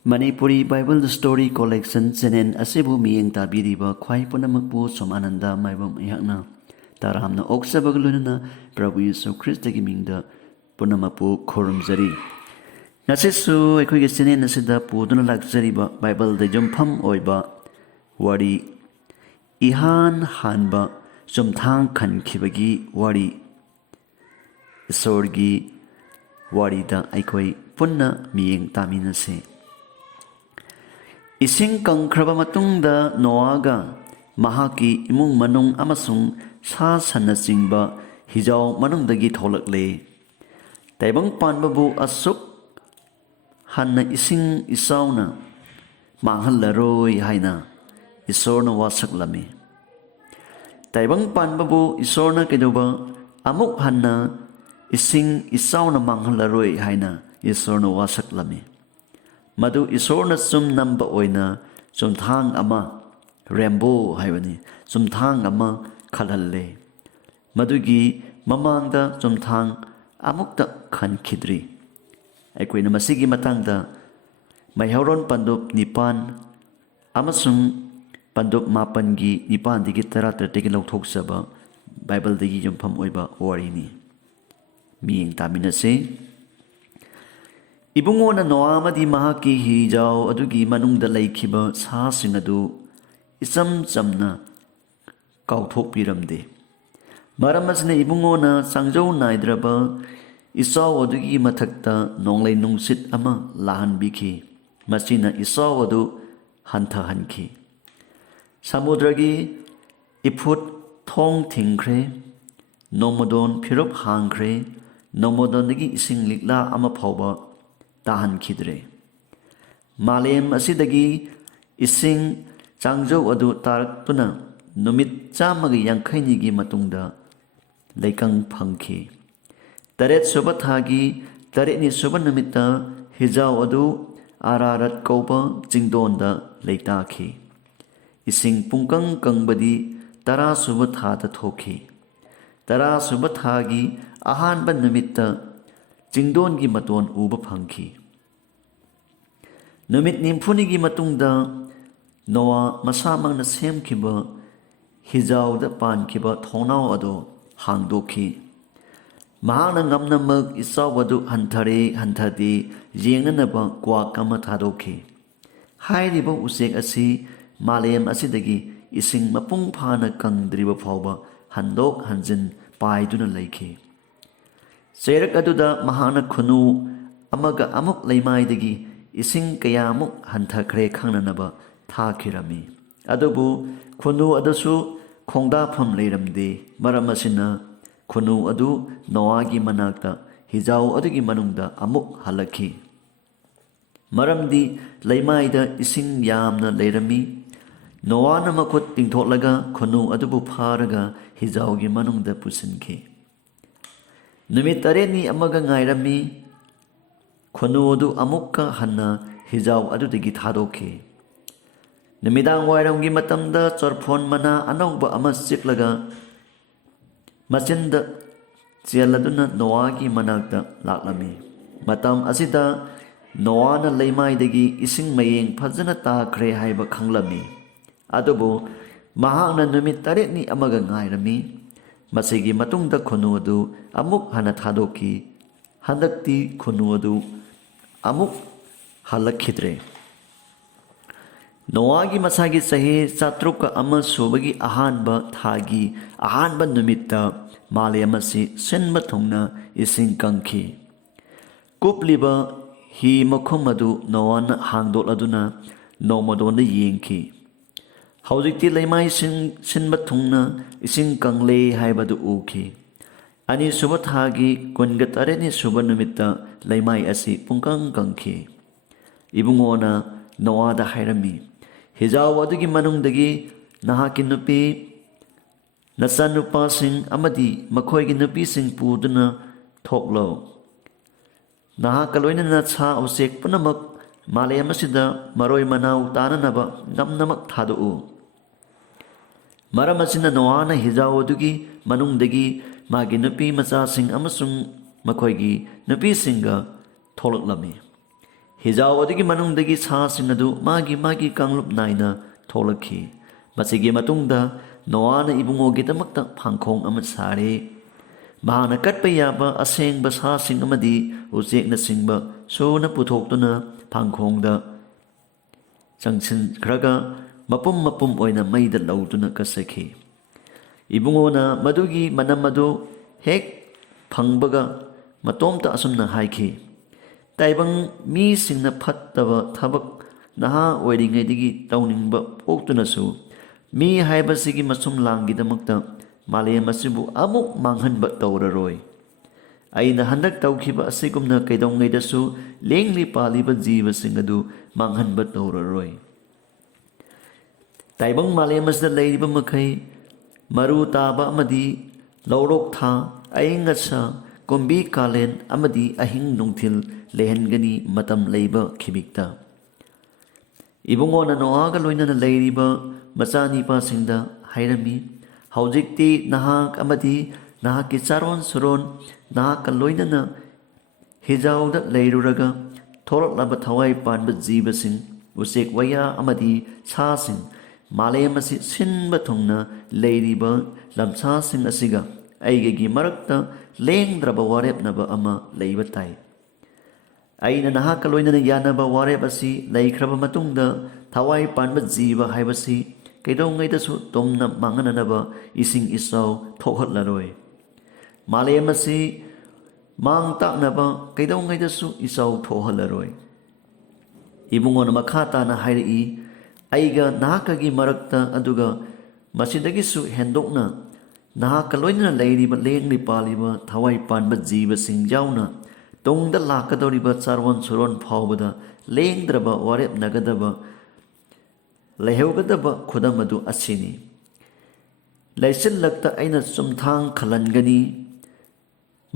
Manipuri Bible Story Collection channel asibu miyeng tabiriba khwai punamukpu somananda maibam ayakna taramna oksabaguluna Prabhu Yesu Christ gi mingda punamapu khorumjari ngasisu ekhoi gi channel asida puduna lakjariba Bible da jumpham oiba wari ihan hanba sumthang khankhibagi wari isorgi wari da ekhoi punna miyeng taminase Ising kangkraba matungda Noaga mahaki imung manung amasung sa sanasingba hijaw manungdagi tholakle taibang panbabu asuk hanna ising isawna manghallaroi haina isorna wasaklami taibang panbabu isorna kedoba amuk hanna ising isawna manghallaroi haina isorna wasaklami Madu isorna sum namba oina sumthang ama Rambo haibani sumthang ama khalalle madugi mamangda sumthang amukta khankhidri aikoina masigi matangda maihauron pandup nipan amasung pandup mapangi nipan digi tara tegi lauthokjaba Bible digi yumpham oiba warini miyeng taminase Ibungona Noah amadi mahaki hijaw adugi manungda laikhiba sasing adu isam chamna kauthokpiramde maram asina ibungona sangjau naidraba isaw adugi mathakta nonglai nungsit ama lahanbikhi masina isaw adu hanthi samudragi iput thong thingkhre nomodon phirop hangkhre nomodondagi ising likla ama phawba tahan khidre malem asidagi ising changjau adu tarakpuna numit chamagi yankhaini gi matungda leikang phangkhi taret subathagi taretni suban numita hijaw adu ararat kauba jingdonda leitakhi ising pungkang kangbadi tara subathada thokhi tara subathagi ahanba numita Jingdon gi maton uba phangki Numit nimphuni gi matungda Noah masamang na semkhiba hijaw da pankhiba thonau ado hangdokhi mahana ngamna mag isaw adu hanthadi yenganaba kwa kama thadokhi hairiba usek asi malem asidagi ising mapung phana kangdriba phawba handok hanjin paiduna leikhi Serak aduda mahana khunu amaga amuk leimaidagi ising kayamuk hanthakre khangnanaba thakhirami adubu khunu adasu khongdapham leiramde maramasina khunu adu Noagi manakta hijaw adugi manungda amuk halakhi maramdi leimaida ising yamna leirami Noana makut tingthoklaga khunu adubu pharaga hijawgi manungda pusinkhi Numit tareni amaga ngairami khunu adu amukka hanna hijaw adudagi thadokhi Numidang wairamgi matamda chorphon mana anauba ama siklaga machinda cheladuna Noagi manakta laklami matam asida Noana leimaidagi ising mayeng phajana takhre haiba khanglami adubu mahakna numit taretni amaga ngairami Masigi matungda khunu adu amuk hana thadokhi handakti khunu adu amuk halakhidre Noagi masagi sahi satruka ama subagi ahanba thagi ahanba numitta malayamasi senba thongna ising kangkhi kupliba hi makhum adu Noana hangdol aduna nomadona yengkhi Haujikti leimai sinba thungna ising kangle haibadu ukhi ani subathagi kungat areni subanumita leimai asi pungkang kangkhi ibungona Noada hairami hijaw adugi manungdagi nahaki nupi nasanupa sing amadi makhoigi nupi sing puduna thoklo nahakaloina na cha ausek punamak Malayamasida maroi manau tananaba namnamak thadu Maramasina Noana hijaw adugi manungdagi magi nupi macha sing amasung makhoigi nupi singa tholak lami ꯍꯤꯖꯥꯎ ꯑꯗꯨꯒꯤ ꯃꯅꯨꯡꯗꯒꯤ ꯁꯥꯁꯤꯡ ꯑꯗꯨ ꯃꯥꯒꯤ ꯀꯥꯡꯂꯨꯞ ꯅꯥꯏꯅ ꯊꯣꯛꯂꯛꯈꯤ꯫ ꯃꯁꯤꯒꯤ ꯃꯇꯨꯡꯗ ꯅꯣꯑꯥꯅ ꯏꯕꯨꯡꯉꯣꯒꯤꯗꯃꯛꯇ ꯐꯥꯡꯈꯣꯡ ꯑꯃ ꯁꯥꯔꯦ꯫ ꯃꯍꯥꯛꯅ ꯀꯠꯄ ꯌꯥꯕ ꯑꯁꯦꯡꯕ ꯁꯥꯁꯤꯡ ꯑꯃꯗꯤ ꯎꯆꯦꯛꯅꯆꯤꯡꯕ ꯁꯨꯅ ꯄꯨꯊꯣꯛꯇꯨꯅ ꯐꯥꯡꯈꯣꯡꯗ ꯆꯪꯁꯤꯟꯈ꯭ꯔꯒ ꯃꯄꯨꯝ ꯑꯣꯏꯅ ꯃꯩꯗ ꯂꯧꯗꯨꯅ ꯀꯠꯆꯈꯤ꯫ ꯏꯕꯨꯡꯉꯣꯅ ꯃꯗꯨꯒꯤ ꯃꯅꯝ ꯑꯗꯨ ꯍꯦꯛ ꯐꯪꯕꯒ ꯃꯇꯣꯝꯇ ꯑꯁꯨꯝꯅ ꯍꯥꯏꯈꯤ, ꯇꯥꯏꯕꯪ ꯃꯤꯁꯤꯡꯅ ꯐꯠꯇꯕ ꯊꯕꯛ ꯅꯍꯥ ꯑꯣꯏꯔꯤꯉꯩꯗꯒꯤ ꯇꯧꯅꯤꯡꯕ ꯄꯣꯛꯇꯨꯅꯁꯨ ꯃꯤ ꯍꯥꯏꯕꯁꯤꯒꯤ ꯃꯁꯨꯝ ꯂꯥꯡꯒꯤꯗꯃꯛꯇ ꯃꯥꯂꯦꯝ ꯑꯁꯤꯕꯨ ꯑꯃꯨꯛ ꯃꯥꯡꯍꯟꯕ ꯇꯧꯔꯔꯣꯏ꯫ ꯑꯩꯅ ꯍꯟꯗꯛ ꯇꯧꯈꯤꯕ ꯑꯁꯤꯒꯨꯝꯅ ꯀꯩꯗꯧꯉꯩꯗꯁꯨ ꯂꯦꯡꯂꯤ ꯄꯥꯜꯂꯤꯕ ꯖꯤꯕꯁꯤꯡ ꯑꯗꯨ ꯃꯥꯡꯍꯟꯕ ꯇꯧꯔꯔꯣꯏ꯫ ꯇꯥꯏꯕꯪ ꯃꯥꯂꯦꯝ ꯑꯁꯤꯗ ꯂꯩꯔꯤꯕ ꯃꯈꯩ ꯃꯔꯨ ꯇꯥꯕ ꯑꯃꯗꯤ ꯂꯧꯔꯣꯛ ꯊꯥ, ꯑꯏꯪ ꯑꯁꯥ, ꯀꯨꯝꯕꯤ ꯀꯥꯂꯦꯟ ꯑꯃꯗꯤ ꯑꯍꯤꯡ ꯅꯨꯡꯊꯤꯜ ꯂꯩꯍꯟꯒꯅꯤ ꯃꯇꯝ ꯂꯩꯕ ꯈꯤꯕꯤꯛꯇ꯫ ꯏꯕꯨꯡꯉꯣꯅ ꯅꯣꯑꯥꯒ ꯂꯣꯏꯅꯅ ꯂꯩꯔꯤꯕ ꯃꯆꯥꯅꯤꯄꯥꯁꯤꯡꯗ ꯍꯥꯏꯔꯝꯃꯤ, ꯍꯧꯖꯤꯛꯇꯤ ꯅꯍꯥꯛ ꯑꯃꯗꯤ ꯅꯍꯥꯛꯀꯤ ꯆꯥꯔꯣꯟ ꯁꯨꯔꯣꯟ ꯅꯍꯥꯛꯀ ꯂꯣꯏꯅꯅ ꯍꯤꯖꯥꯎꯗ ꯂꯩꯔꯨꯔꯒ ꯊꯣꯛꯂꯛꯂꯕ ꯊꯋꯥꯏ ꯄꯥꯟꯕ ꯖꯤꯕꯁꯤꯡ, ꯎꯆꯦꯛ ꯋꯥꯌꯥ ꯑꯃꯗꯤ ꯁꯥꯁꯤꯡ, ꯃꯥꯂꯦꯝ ꯑꯁꯤ ꯁꯤꯟꯕ ꯊꯨꯡꯅ ꯂꯩꯔꯤꯕ ꯂꯝꯁꯥꯁꯤꯡ ꯑꯁꯤꯒ ꯑꯩꯒꯒꯤ ꯃꯔꯛꯇ ꯂꯦꯡꯗ꯭ꯔꯕ ꯋꯥꯔꯦꯞꯅꯕ ꯑꯃ ꯂꯩꯕ ꯇꯥꯏ꯫ ꯑꯩꯅ ꯅꯍꯥꯛꯀ ꯂꯣꯏꯅꯅ ꯌꯥꯅꯕ ꯋꯥꯔꯦꯞ ꯑꯁꯤ ꯂꯩꯈ꯭ꯔꯕ ꯃꯇꯨꯡꯗ ꯊꯋꯥꯏ ꯄꯥꯟꯕ ꯖꯤꯕ ꯍꯥꯏꯕꯁꯤ ꯀꯩꯗꯧꯉꯩꯗꯁꯨ ꯇꯨꯝꯅ ꯃꯥꯡꯍꯟꯅꯅꯕ ꯏꯁꯤꯡ ꯏꯆꯥꯎ ꯊꯣꯛꯍꯜꯂꯔꯣꯏ꯫ ꯃꯥꯂꯦꯝ ꯑꯁꯤ ꯃꯥꯡ ꯇꯥꯛꯅꯕ ꯀꯩꯗꯧꯉꯩꯗꯁꯨ ꯏꯆꯥꯎ ꯊꯣꯛꯍꯜꯂꯔꯣꯏ꯫ ꯏꯕꯨꯡꯉꯣꯅ ꯃꯈꯥ ꯇꯥꯅ ꯍꯥꯏꯔꯛꯏ, ꯑꯩꯒ ꯅꯍꯥꯛꯀꯒꯤ ꯃꯔꯛꯇ ꯑꯗꯨꯒ ꯃꯁꯤꯗꯒꯤꯁꯨ ꯍꯦꯟꯗꯣꯛꯅ ꯅꯍꯥꯛꯀ ꯂꯣꯏꯅꯅ ꯂꯩꯔꯤꯕ ꯂꯦꯡꯂꯤ ꯄꯥꯜꯂꯤꯕ ꯊꯋꯥꯏ ꯄꯥꯟꯕ ꯖꯤꯕꯁꯤꯡ ꯌꯥꯎꯅ ꯇꯨꯡꯗ ꯂꯥꯛꯀꯗꯧꯔꯤꯕ ꯆꯥꯔꯣꯟ ꯁꯨꯔꯣꯟ ꯐꯥꯎꯕꯗ ꯂꯦꯡꯗ꯭ꯔꯕ ꯋꯥꯔꯦꯞꯅꯒꯗꯕ ꯂꯩꯍꯧꯒꯗꯕ ꯈꯨꯗꯝ ꯑꯗꯨ ꯑꯁꯤꯅꯤ꯫ ꯂꯩꯆꯤꯜꯂꯛꯇ ꯑꯩꯅ ꯆꯨꯝꯊꯥꯡ ꯈꯜꯍꯟꯒꯅꯤ,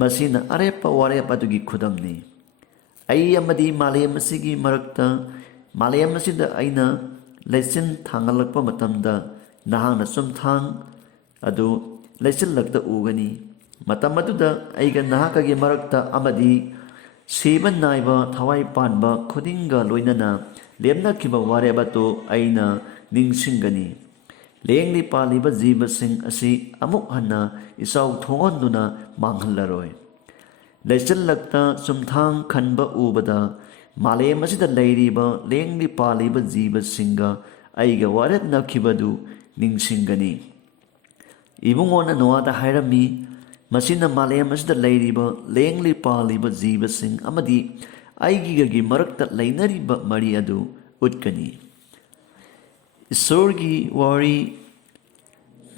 ꯃꯁꯤꯅ ꯑꯔꯦꯞꯄ ꯋꯥꯔꯦꯞ ꯑꯗꯨꯒꯤ ꯈꯨꯗꯝꯅꯤ꯫ ꯑꯩ ꯑꯃꯗꯤ ꯃꯥꯂꯦꯝ ꯑꯁꯤꯒꯤ ꯃꯔꯛꯇ, ꯃꯥꯂꯦꯝ ꯑꯁꯤꯗ ꯑꯩꯅ ꯂꯩꯆꯤꯟ ꯊꯥꯡꯒꯠꯂꯛꯄ ꯃꯇꯝꯗ ꯅꯍꯥꯛꯅ ꯆꯨꯝꯊꯥꯡ ꯑꯗꯨ ꯂꯩꯆꯤꯜꯂꯛꯇ ꯎꯒꯅꯤ꯫ ꯃꯇꯝ ꯑꯗꯨꯗ ꯑꯩꯒ ꯅꯍꯥꯛꯀꯒꯤ ꯃꯔꯛꯇ ꯑꯃꯗꯤ ꯁꯤꯕ ꯅꯥꯏꯕ ꯊꯋꯥꯏ ꯄꯥꯟꯕ ꯈꯨꯗꯤꯡꯒ ꯂꯣꯏꯅꯅ ꯂꯦꯞꯅꯈꯤꯕ ꯋꯥꯔꯦꯞ ꯑꯗꯨ ꯑꯩꯅ ꯅꯤꯡꯁꯤꯡꯒꯅꯤ꯫ ꯂꯦꯡꯂꯤ ꯄꯥꯜꯂꯤꯕ ꯖꯤꯕꯁꯤꯡ ꯑꯁꯤ ꯑꯃꯨꯛ ꯍꯟꯅ ꯏꯆꯥꯎ ꯊꯣꯛꯍꯟꯗꯨꯅ ꯃꯥꯡꯍꯜꯂꯔꯣই꯫ ꯂꯩꯆꯤꯜꯂꯛꯇ ꯆꯨꯝꯊꯥꯡ ꯈꯟꯕ ꯎꯕꯗ ꯃꯥꯂꯦꯝ ꯑꯁꯤꯗ ꯂꯩꯔꯤꯕ ꯂꯦꯡꯂꯤ ꯄꯥꯜꯂꯤꯕ ꯖꯤꯕꯁꯤꯡꯒ ꯑꯩꯒ ꯋꯥꯔꯦꯞꯅꯈꯤꯕꯗꯨ ꯅꯤꯡꯁꯤꯡꯒꯅꯤ꯫ ꯏꯕꯨꯡꯉꯣꯅ ꯅꯣꯑꯥꯗ ꯍꯥꯏꯔꯝꯃꯤ, ꯃꯁꯤꯅ ꯃꯥꯂꯦꯝ ꯑꯁꯤꯗ ꯂꯩꯔꯤꯕ ꯂꯦꯡꯂꯤ ꯄꯥꯜꯂꯤꯕ ꯖꯤꯕꯁꯤꯡ ꯑꯃꯗꯤ ꯑꯩꯒꯒꯤ ꯃꯔꯛꯇ ꯂꯩꯅꯔꯤꯕ ꯃꯔꯤ ꯑꯗꯨ ꯎꯠꯀꯅꯤ꯫ ꯏꯁꯣꯔꯒꯤ ꯋꯥꯔꯤ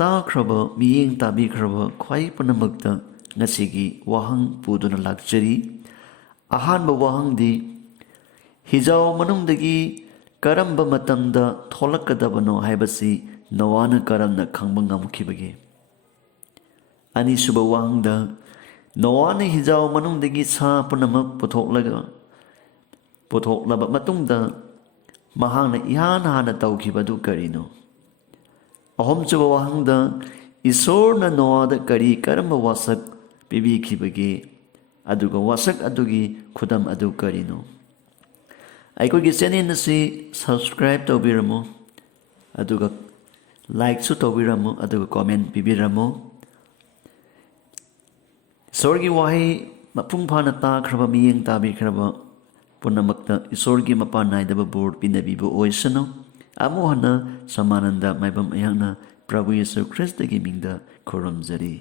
ꯇꯥꯈ꯭ꯔꯕ, ꯃꯤꯠꯌꯦꯡ ꯇꯥꯕꯤꯈ꯭ꯔꯕ ꯈ꯭ꯋꯥꯏ ꯄꯨꯝꯅꯃꯛꯇ ꯉꯁꯤꯒꯤ ꯋꯥꯍꯪ ꯄꯨꯗꯨꯅ ꯂꯥꯛꯆꯔꯤ꯫ ꯑꯍꯥꯟꯕ ꯋꯥꯍꯪꯗꯤ, ꯍꯤꯖꯥꯎ ꯃꯅꯨꯡꯗꯒꯤ ꯀꯔꯝꯕ ꯃꯇꯝꯗ ꯊꯣꯛꯂꯛꯀꯗꯕꯅꯣ ꯍꯥꯏꯕꯁꯤ ꯅꯣꯑꯥꯅ ꯀꯔꯝꯅ ꯈꯪꯕ ꯉꯝꯈꯤꯕꯒꯦ? ꯑꯅꯤꯁꯨꯕ ꯋꯥꯍꯪꯗ, ꯅꯣꯑꯥꯅ ꯍꯤꯖꯥꯎ ꯃꯅꯨꯡꯗꯒꯤ ꯁꯥ ꯄꯨꯝꯅꯃꯛ ꯄꯨꯊꯣꯛꯂꯕ ꯃꯇꯨꯡꯗ ꯃꯍꯥꯛꯅ ꯏꯍꯥꯟ ꯍꯥꯟꯅ ꯇꯧꯈꯤꯕꯗꯨ ꯀꯔꯤꯅꯣ? ꯑꯍꯨꯝꯁꯨꯕ ꯋꯥꯍꯪꯗ, ꯏꯁꯣꯔꯅ ꯅꯣꯑꯥꯗ ꯀꯔꯝꯕ ꯋꯥꯁꯛ ꯄꯤꯕꯤꯈꯤꯕꯒꯦ? ꯑꯗꯨꯒ ꯋꯥꯁꯛ ꯑꯗꯨꯒꯤ ꯈꯨꯗꯝ ꯑꯗꯨ ꯀꯔꯤꯅꯣ? ꯑꯩꯈꯣꯏꯒꯤ ꯆꯦꯅꯦꯜ ꯑꯁꯤ ꯁꯕꯁꯀ꯭ꯔꯥꯏꯕ ꯇꯧꯕꯤꯔꯝꯃꯨ, ꯑꯗꯨꯒ ꯂꯥꯏꯛꯁꯨ ꯇꯧꯕꯤꯔꯝꯃꯨ, ꯑꯗꯨꯒ ꯀꯣꯃꯦꯟ ꯄꯤꯕꯤꯔꯝꯃꯨ꯫ ꯏꯁꯣꯔꯒꯤ ꯋꯥꯍꯩ ꯃꯄꯨꯡ ꯐꯥꯅ ꯇꯥꯈ꯭ꯔꯕ, ꯃꯤꯠꯌꯦꯡ ꯇꯥꯕꯤꯈ꯭ꯔꯕ ꯄꯨꯝꯅꯃꯛꯇ ꯏꯁꯣꯔꯒꯤ ꯃꯄꯥꯟ ꯅꯥꯏꯗꯕ ꯕꯣꯔ ꯄꯤꯅꯕꯤꯕ ꯑꯣꯏꯁꯅꯨ꯫ ꯑꯃꯨꯛ ꯍꯟꯅ ꯁꯃꯥꯅꯟꯗ ꯃꯥꯏꯕꯝ ꯑꯩꯍꯥꯛꯅ ꯄ꯭ꯔꯚꯨ ꯌꯤꯁꯨ ꯈ꯭ꯔꯤꯁꯇꯒꯤ ꯃꯤꯡꯗ ꯈꯨꯔꯨꯝꯖꯔꯤ꯫